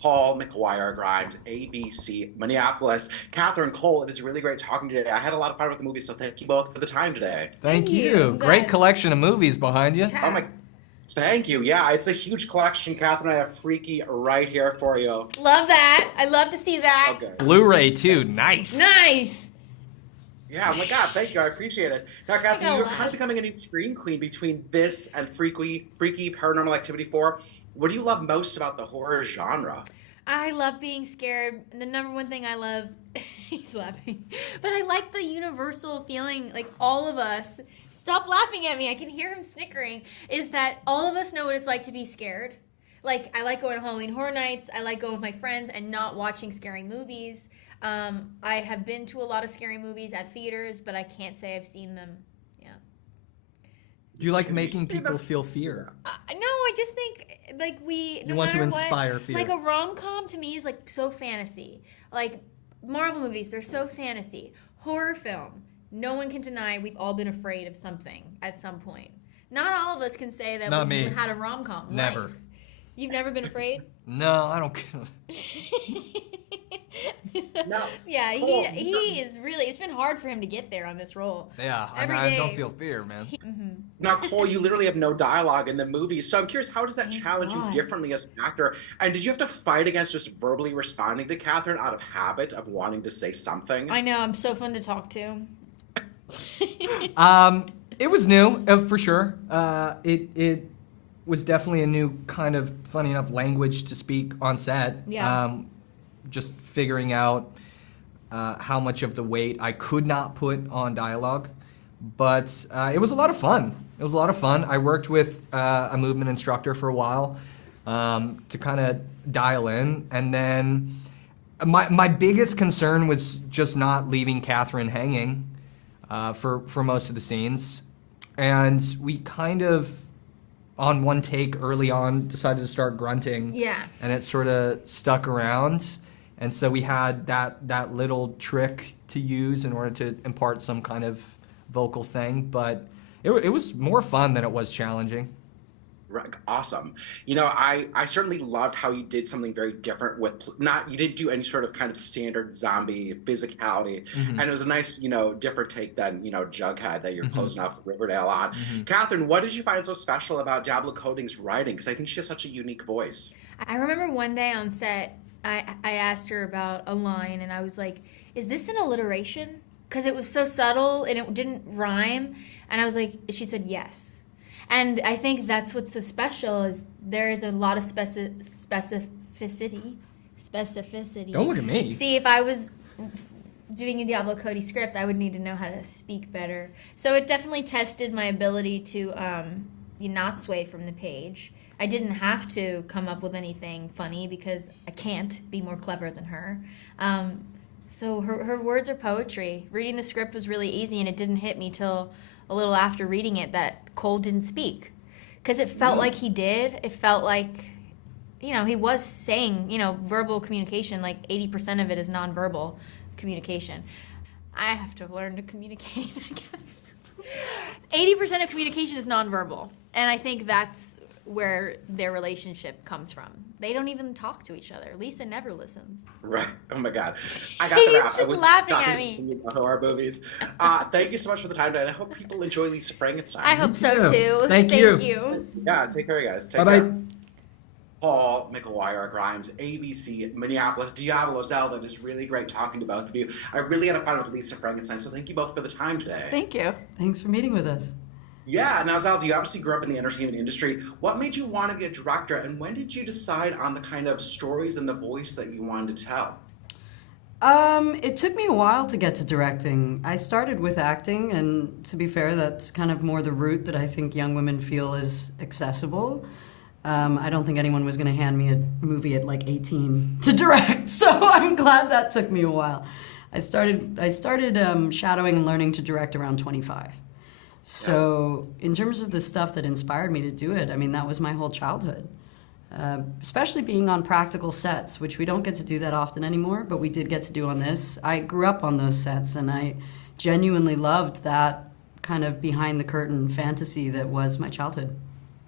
Paul McGuire Grimes, ABC, Minneapolis. Kathryn, Cole, it is really great talking to you today. I had a lot of fun with the movie, so thank you both for the time today. Thank you. Great collection of movies behind you. Oh my, thank you. Yeah, it's a huge collection, Kathryn. I have Freaky right here for you. Love that. I love to see that. Okay. Blu-ray too. Nice. Nice. Yeah, oh my God, thank you. I appreciate it. Now, Kathryn, you're kind of becoming a new screen queen between this and Freaky Paranormal Activity 4. What do you love most about the horror genre? I love being scared. And the number one thing I love, he's laughing, but I like the universal feeling, like all of us, stop laughing at me, I can hear him snickering, is that all of us know what it's like to be scared. Like, I like going to Halloween Horror Nights, I like going with my friends and not watching scary movies. I have been to a lot of scary movies at theaters, but I can't say I've seen them. Yeah. Do you like making people feel fear? No, I just think like you want to inspire fear. Like a rom-com to me is like so fantasy. Like Marvel movies, they're so fantasy. Horror film, no one can deny we've all been afraid of something at some point. Not all of us can say that we've had a rom-com. Never. Life. You've never been afraid? No, I don't. No. Yeah, he is really. It's been hard for him to get there on this role. Yeah, I don't feel fear, man. Now, Cole, you literally have no dialogue in the movie, so I'm curious, how does that challenge you differently as an actor? And did you have to fight against just verbally responding to Kathryn out of habit of wanting to say something? I know, I'm so fun to talk to. It was new, for sure. It was definitely a new kind of, funny enough, language to speak on set. Yeah. Just figuring out how much of the weight I could not put on dialogue. But it was a lot of fun. It was a lot of fun. I worked with a movement instructor for a while to kind of dial in. And then my biggest concern was just not leaving Kathryn hanging for most of the scenes. And we kind of, on one take early on, decided to start grunting. Yeah. And it sort of stuck around. And so we had that little trick to use in order to impart some kind of vocal thing. But it was more fun than it was challenging. Right. Awesome. You know, I certainly loved how you did something very different with you didn't do any sort of kind of standard zombie physicality. And it was a nice, different take than, Jughead that you're closing up Riverdale on. Kathryn, what did you find so special about Diablo Coding's writing? Because I think she has such a unique voice. I remember one day on set, I asked her about a line and I was like, is this an alliteration? Because it was so subtle and it didn't rhyme. And I was like, she said yes. And I think that's what's so special is there is a lot of specificity. Don't look at me. See, if I was doing a Diablo Cody script, I would need to know how to speak better. So it definitely tested my ability to not sway from the page. I didn't have to come up with anything funny because I can't be more clever than her. So her words are poetry. Reading the script was really easy, and it didn't hit me till a little after reading it that Cole didn't speak. Because it felt like he did. It felt like, he was saying, verbal communication, like 80% of it is nonverbal communication. I have to learn to communicate again. 80% of communication is nonverbal. And I think that's where their relationship comes from. They don't even talk to each other. Lisa never listens. Right. Oh my God. I got the wrap. He's just laughing at me. Horror movies. Thank you so much for the time today. I hope people enjoy Lisa Frankenstein. I hope so too. Thank you. Yeah, take care, you guys. Bye-bye. Paul McGuire Grimes, ABC, Minneapolis, Diablo, Zelda. It is really great talking to both of you. I really had a fun with Lisa Frankenstein, so thank you both for the time today. Thank you. Thanks for meeting with us. Yeah, now Zelda, you obviously grew up in the entertainment industry. What made you want to be a director, and when did you decide on the kind of stories and the voice that you wanted to tell? It took me a while to get to directing. I started with acting, and to be fair, that's kind of more the route that I think young women feel is accessible. I don't think anyone was going to hand me a movie at like 18 to direct, so I'm glad that took me a while. I started shadowing and learning to direct around 25. So in terms of the stuff that inspired me to do it, I mean, that was my whole childhood. Especially being on practical sets, which we don't get to do that often anymore, but we did get to do on this. I grew up on those sets, and I genuinely loved that kind of behind-the-curtain fantasy that was my childhood.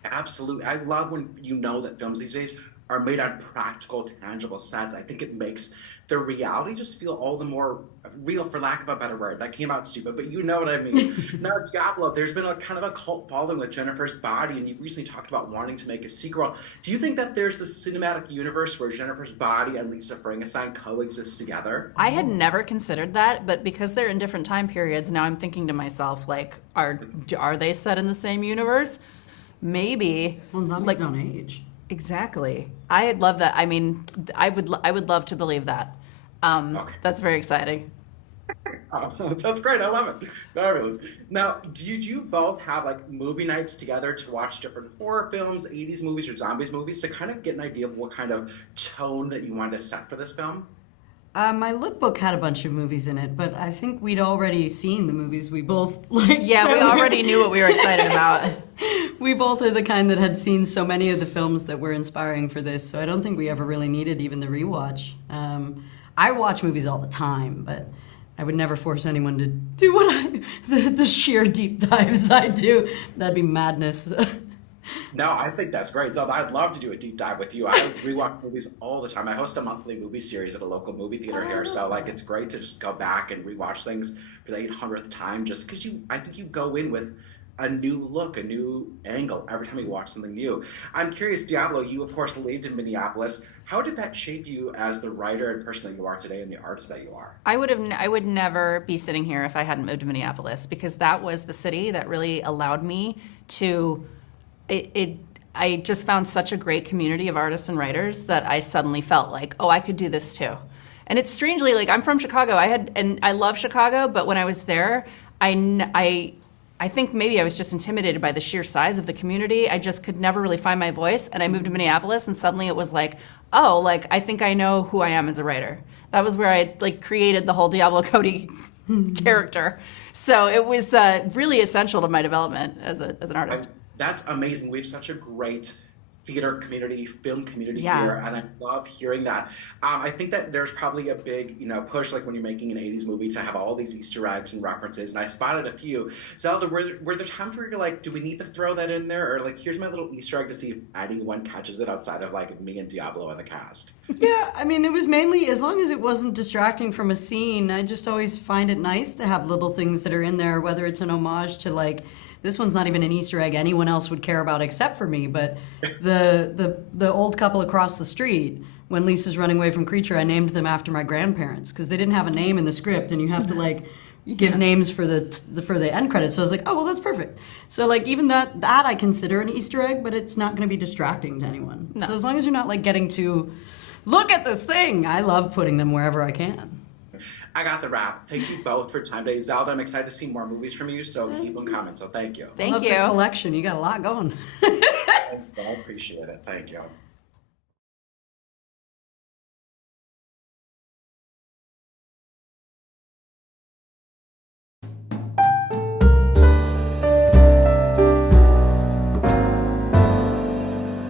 Absolutely. I love when you know that films these days are made on practical, tangible sets, I think it makes the reality just feel all the more real, for lack of a better word. That came out stupid, but you know what I mean. Now, Diablo, there's been a kind of a cult following with Jennifer's Body, and you recently talked about wanting to make a sequel. Do you think that there's a cinematic universe where Jennifer's Body and Lisa Frankenstein coexist together? I had never considered that, but because they're in different time periods, now I'm thinking to myself, like, are they set in the same universe? Maybe. Well, zombies don't age. Exactly. I'd love that. I mean, I would love to believe that. Okay. That's very exciting. Awesome. That's great. I love it. Fabulous. Now, did you both have like movie nights together to watch different horror films, 80s movies or zombies movies, to kind of get an idea of what kind of tone that you wanted to set for this film? My lookbook had a bunch of movies in it, but I think we'd already seen the movies we both liked. Yeah, we already knew what we were excited about. We both are the kind that had seen so many of the films that were inspiring for this, so I don't think we ever really needed even the rewatch. I watch movies all the time, but I would never force anyone to do the sheer deep dives I do. That'd be madness. No, I think that's great. Zelda, I'd love to do a deep dive with you. I rewatch movies all the time. I host a monthly movie series at a local movie theater here, so like it's great to just go back and rewatch things for the 800th time, just because I think you go in with a new look, a new angle every time you watch something new. I'm curious, Diablo, you of course lived in Minneapolis. How did that shape you as the writer and person that you are today and the artist that you are? I would never be sitting here if I hadn't moved to Minneapolis, because that was the city that really allowed me to. I just found such a great community of artists and writers that I suddenly felt like, oh, I could do this too. And it's strangely, like, I'm from Chicago. And I love Chicago, but when I was there, I think maybe I was just intimidated by the sheer size of the community. I just could never really find my voice. And I moved to Minneapolis, and suddenly it was like, oh, like, I think I know who I am as a writer. That was where I like created the whole Diablo Cody character. So it was really essential to my development as an artist. That's amazing. We have such a great theater community, film community here, and I love hearing that. I think that there's probably a big, push, like when you're making an 80s movie, to have all these Easter eggs and references, and I spotted a few. Zelda, were there times where you're like, do we need to throw that in there? Or like, here's my little Easter egg to see if anyone catches it outside of like me and Diablo and the cast? Yeah, I mean, it was mainly, as long as it wasn't distracting from a scene, I just always find it nice to have little things that are in there, whether it's an homage to like, this one's not even an Easter egg anyone else would care about except for me, but the old couple across the street, when Lisa's running away from Creature, I named them after my grandparents because they didn't have a name in the script, and you have to like give names for the end credits. So I was like, oh well, that's perfect. So like even that I consider an Easter egg, but it's not going to be distracting to anyone. No. So as long as you're not like getting to look at this thing, I love putting them wherever I can. I got the wrap. Thank you both for time today. Zelda, I'm excited to see more movies from you, so keep them coming. So thank you. Thank you. I love the collection. You got a lot going. I appreciate it. Thank you.